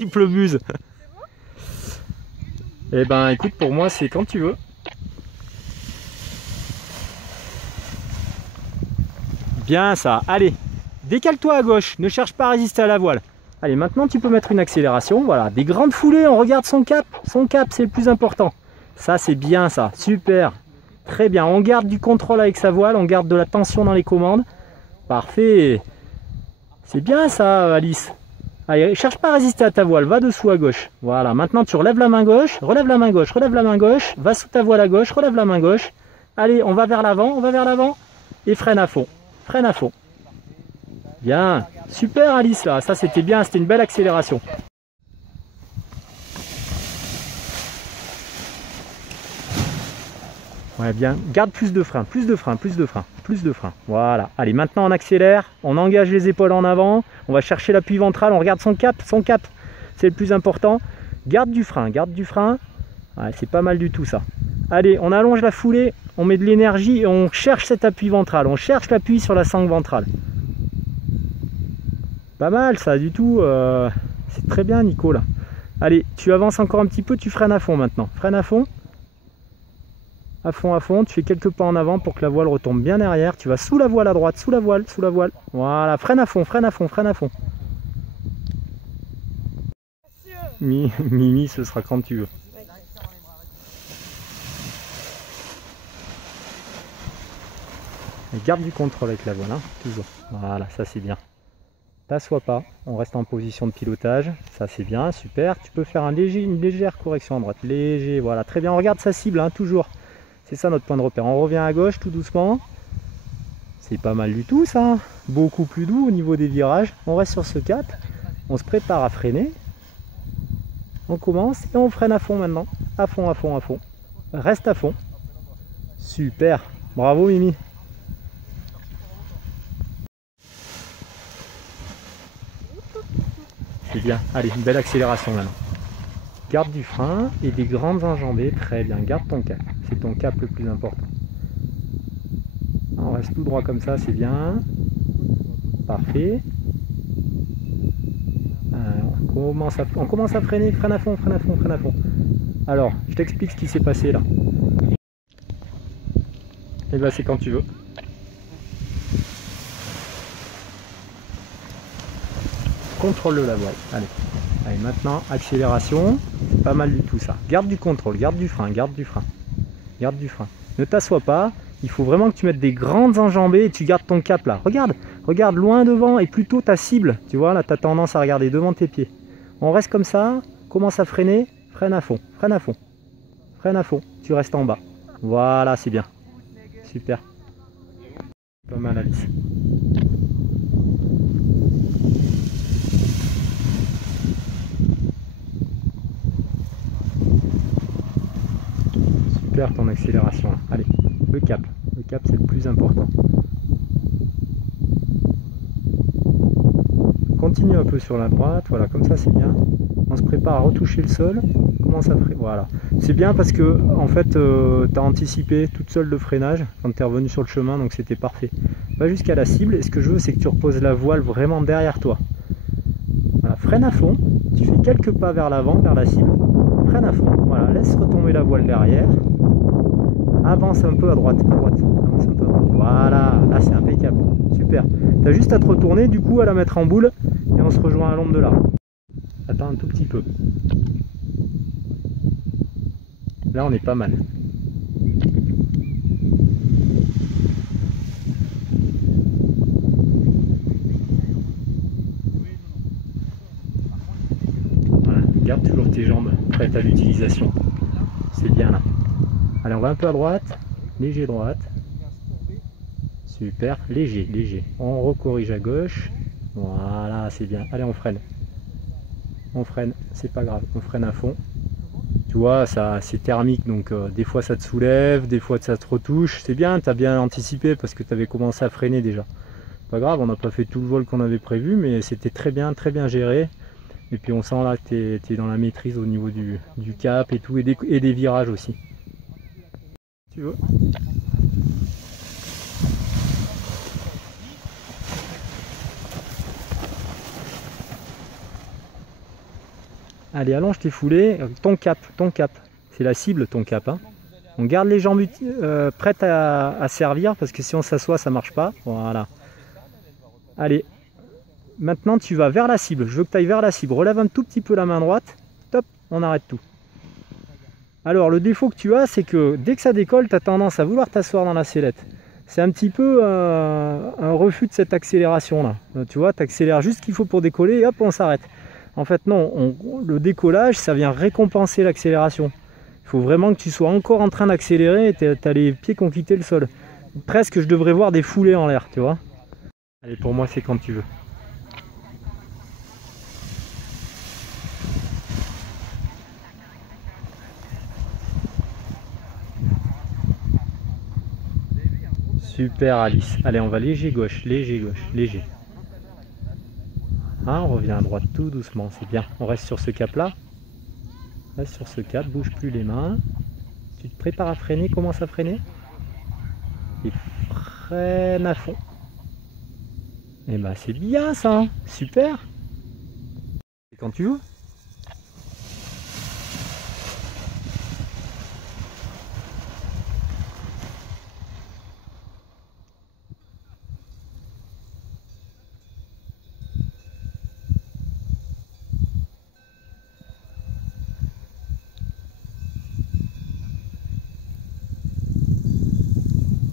Il pleubuse. Eh ben écoute, pour moi c'est quand tu veux. Bien ça, allez, décale-toi à gauche, ne cherche pas à résister à la voile. Allez, maintenant tu peux mettre une accélération, voilà, des grandes foulées, on regarde son cap c'est le plus important. Ça c'est bien ça, super, très bien, on garde du contrôle avec sa voile, on garde de la tension dans les commandes. Parfait, c'est bien ça Alice. Allez, cherche pas à résister à ta voile, va dessous à gauche. Voilà, maintenant tu relèves la main gauche, relève la main gauche, relève la main gauche, va sous ta voile à gauche, relève la main gauche. Allez, on va vers l'avant, et freine à fond. Freine à fond. Bien, super Alice là, ça c'était bien, c'était une belle accélération. Ouais bien, garde plus de frein, plus de frein, plus de frein, plus de frein. Voilà, allez maintenant on accélère, on engage les épaules en avant, on va chercher l'appui ventral, on regarde son cap, c'est le plus important. Garde du frein, ouais, c'est pas mal du tout ça. Allez, on allonge la foulée, on met de l'énergie et on cherche cet appui ventral, on cherche l'appui sur la sangle ventrale. Pas mal ça, du tout, c'est très bien Nico là. Allez, tu avances encore un petit peu, tu freines à fond maintenant, freine à fond. À fond, tu fais quelques pas en avant pour que la voile retombe bien derrière, tu vas sous la voile à droite, sous la voile, voilà, freine à fond. Mimi, ce sera quand tu veux. Et garde du contrôle avec la voile, hein, toujours. Voilà, ça c'est bien. T'assois pas, on reste en position de pilotage, ça c'est bien, super. Tu peux faire une légère correction à droite, léger, voilà, très bien. On regarde sa cible, hein, toujours. C'est ça notre point de repère. On revient à gauche tout doucement. C'est pas mal du tout ça. Beaucoup plus doux au niveau des virages. On reste sur ce cap. On se prépare à freiner. On commence et on freine à fond maintenant. À fond. Reste à fond. Super. Bravo Mimi. C'est bien. Allez, une belle accélération maintenant. Garde du frein et des grandes enjambées. Très bien. Garde ton cap. C'est ton cap le plus important. On reste tout droit comme ça, c'est bien. Parfait. On commence à freiner. Freine à fond. Alors, je t'explique ce qui s'est passé là. Et bien, c'est quand tu veux. Contrôle la voile. Allez, maintenant, accélération. C'est pas mal du tout ça. Garde du contrôle, garde du frein. Ne t'assois pas. Il faut vraiment que tu mettes des grandes enjambées et tu gardes ton cap là. Regarde loin devant et plutôt ta cible. Tu vois, là, tu as tendance à regarder devant tes pieds. On reste comme ça. Commence à freiner. Freine à fond. Tu restes en bas. Voilà, c'est bien. Super. Pas mal Alice. Super ton accélération là. Allez, le cap c'est le plus important. Continue un peu sur la droite, voilà, comme ça c'est bien. On se prépare à retoucher le sol. Comment ça ferait? Voilà. C'est bien parce que en fait tu as anticipé toute seule le freinage quand tu es revenu sur le chemin, donc c'était parfait. Va jusqu'à la cible et ce que je veux c'est que tu reposes la voile vraiment derrière toi. Voilà, freine à fond, tu fais quelques pas vers l'avant, vers la cible. Freine à fond, voilà, laisse retomber la voile derrière. Avance un peu à droite, Voilà, là c'est impeccable, super. Tu as juste à te retourner du coup à la mettre en boule et on se rejoint à l'ombre de l'arbre. Attends un tout petit peu. Là on est pas mal. Voilà, garde toujours tes jambes prêtes à l'utilisation. C'est bien là. Allez, on va un peu à droite, léger droite. Super, léger. On recorrige à gauche. Voilà, c'est bien. Allez, on freine. C'est pas grave, on freine à fond. Tu vois, ça c'est thermique, donc des fois ça te soulève, des fois ça te retouche. C'est bien, tu as bien anticipé parce que tu avais commencé à freiner déjà. Pas grave, on n'a pas fait tout le vol qu'on avait prévu, mais c'était très bien géré. Et puis on sent là que tu es dans la maîtrise au niveau du cap et tout, et des virages aussi. Tu veux? Allez, allonge tes foulées. Ton cap. C'est la cible, ton cap. Hein. On garde les jambes prêtes à servir parce que si on s'assoit, ça marche pas. Voilà. Allez. Maintenant, tu vas vers la cible. Je veux que tu ailles vers la cible. Relève un tout petit peu la main droite. Top, on arrête tout. Alors, le défaut que tu as, c'est que dès que ça décolle, tu as tendance à vouloir t'asseoir dans la sellette. C'est un petit peu un refus de cette accélération-là. Tu vois, tu accélères juste ce qu'il faut pour décoller et hop, on s'arrête. En fait, non. Le décollage, ça vient récompenser l'accélération. Il faut vraiment que tu sois encore en train d'accélérer et tu as les pieds qui ont quitté le sol. Presque, je devrais voir des foulées en l'air, tu vois. Allez, pour moi, c'est quand tu veux. Super Alice. Allez, on va léger gauche, léger. Ah, on revient à droite tout doucement, c'est bien. On reste sur ce cap là. Reste sur ce cap, bouge plus les mains. Tu te prépares à freiner, commence à freiner. Et freine à fond. Et bah c'est bien ça, super. Et quand tu veux.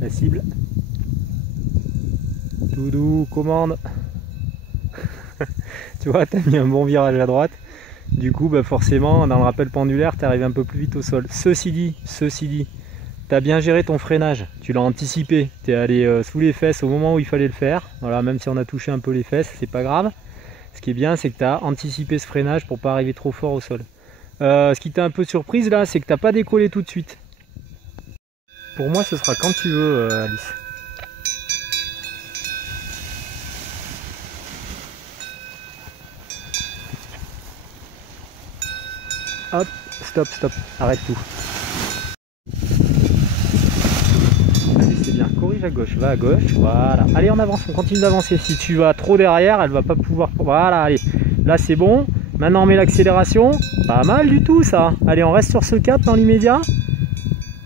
La cible. Tout doux, commande. Tu vois, tu as mis un bon virage à droite. Du coup, bah forcément, dans le rappel pendulaire, tu arrives un peu plus vite au sol. Ceci dit, tu as bien géré ton freinage. Tu l'as anticipé. Tu es allé sous les fesses au moment où il fallait le faire. Voilà, même si on a touché un peu les fesses, c'est pas grave. Ce qui est bien, c'est que tu as anticipé ce freinage pour pas arriver trop fort au sol. Ce qui t'a un peu surprise là, c'est que tu n'as pas décollé tout de suite. Pour moi, ce sera quand tu veux, Alice. Hop, stop, arrête tout. Allez, c'est bien, corrige à gauche, va à gauche, voilà. Allez, on avance, on continue d'avancer. Si tu vas trop derrière, elle va pas pouvoir... Voilà, allez, là c'est bon. Maintenant, on met l'accélération. Pas mal du tout, ça. Allez, on reste sur ce cap dans l'immédiat.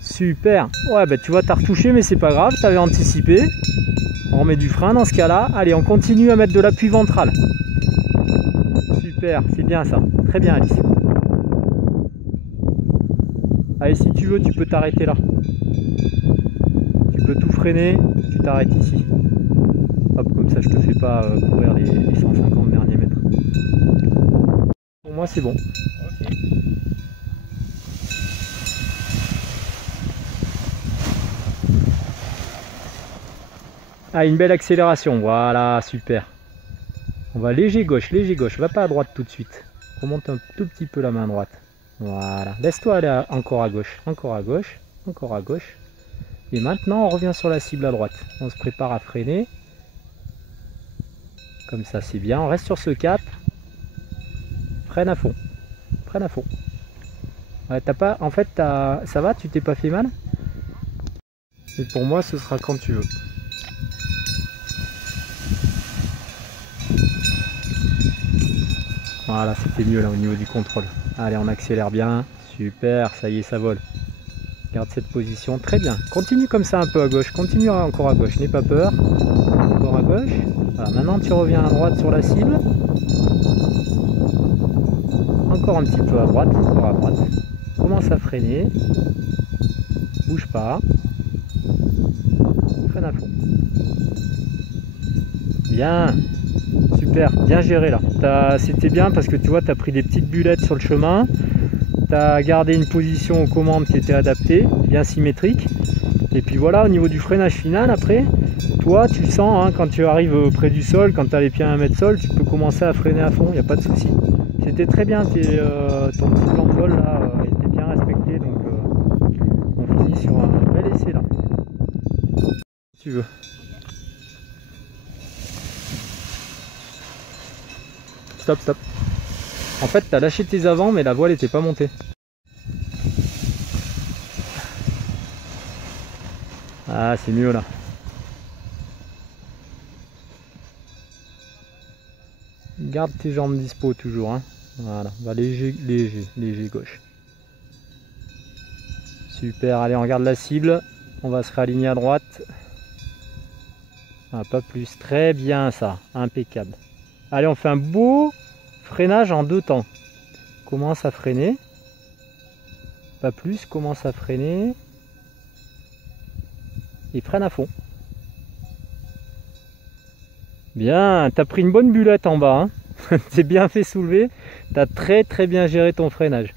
Super. Ouais, bah tu vois, t'as retouché, mais c'est pas grave, t'avais anticipé. On remet du frein dans ce cas-là. Allez, on continue à mettre de l'appui ventral. Super, c'est bien ça. Très bien, Alice. Allez, si tu veux, tu peux t'arrêter là. Tu peux tout freiner, tu t'arrêtes ici. Hop, comme ça, je te fais pas courir les 150 derniers mètres. Pour moi, c'est bon. Okay. Ah, une belle accélération, voilà, super. On va léger gauche, va pas à droite tout de suite. Remonte un tout petit peu la main droite. Voilà, laisse-toi aller encore à gauche. Et maintenant, on revient sur la cible à droite. On se prépare à freiner. Comme ça, c'est bien. On reste sur ce cap. Freine à fond. Ouais, t'as pas... En fait, ça va, tu t'es pas fait mal? Et pour moi, ce sera quand tu veux. Voilà, c'était mieux là au niveau du contrôle. Allez, on accélère bien. Super, ça y est, ça vole. Garde cette position, très bien. Continue comme ça un peu à gauche. Continue encore à gauche, n'aie pas peur. Encore à gauche. Voilà, maintenant tu reviens à droite sur la cible. Encore un petit peu à droite, encore à droite. Commence à freiner. Bouge pas. Freine à fond. Bien. Super, bien géré là. C'était bien parce que tu vois, tu as pris des petites bullettes sur le chemin. Tu as gardé une position aux commandes qui était adaptée, bien symétrique. Et puis voilà, au niveau du freinage final, après, toi, tu sens, hein, quand tu arrives près du sol, quand tu as les pieds à 1 mètre sol, tu peux commencer à freiner à fond, il n'y a pas de souci. C'était très bien, ton petit plan de vol là était bien respecté, donc on finit sur un bel essai là. Si tu veux. Stop. En fait, tu as lâché tes avants, mais la voile n'était pas montée. Ah, c'est mieux là. Garde tes jambes dispo toujours. Hein. Voilà, on va léger, léger, léger gauche. Super, allez on regarde la cible. On va se réaligner à droite. Ah, pas plus, très bien ça, impeccable. Allez, on fait un beau freinage en 2 temps. Commence à freiner. Pas plus, commence à freiner. Et freine à fond. Bien, t'as pris une bonne bulette en bas. Hein. T'es bien fait soulever. T'as très bien géré ton freinage.